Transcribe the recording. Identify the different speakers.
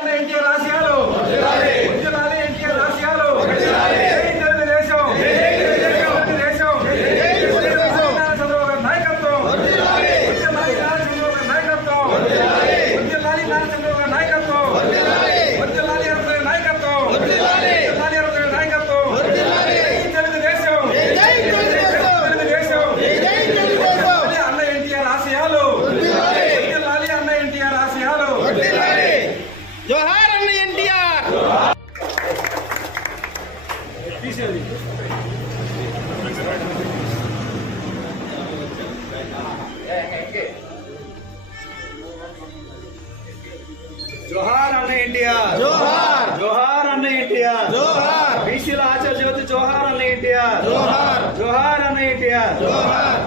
Speaker 1: Amén, al cielo. జోహార్ అన్న ఎన్టీఆర్ జోహార్ అన్న ఎన్టీఆర్
Speaker 2: జోహార్
Speaker 1: జోహార్ అన్న ఎన్టీఆర్
Speaker 2: జోహార్
Speaker 1: బీసీల ఆచార్య జ్యోతి జోహార్ అన్న ఎన్టీఆర్ జోహార్ జోహార్ అన్న ఎన్టీఆర్
Speaker 2: జోహార్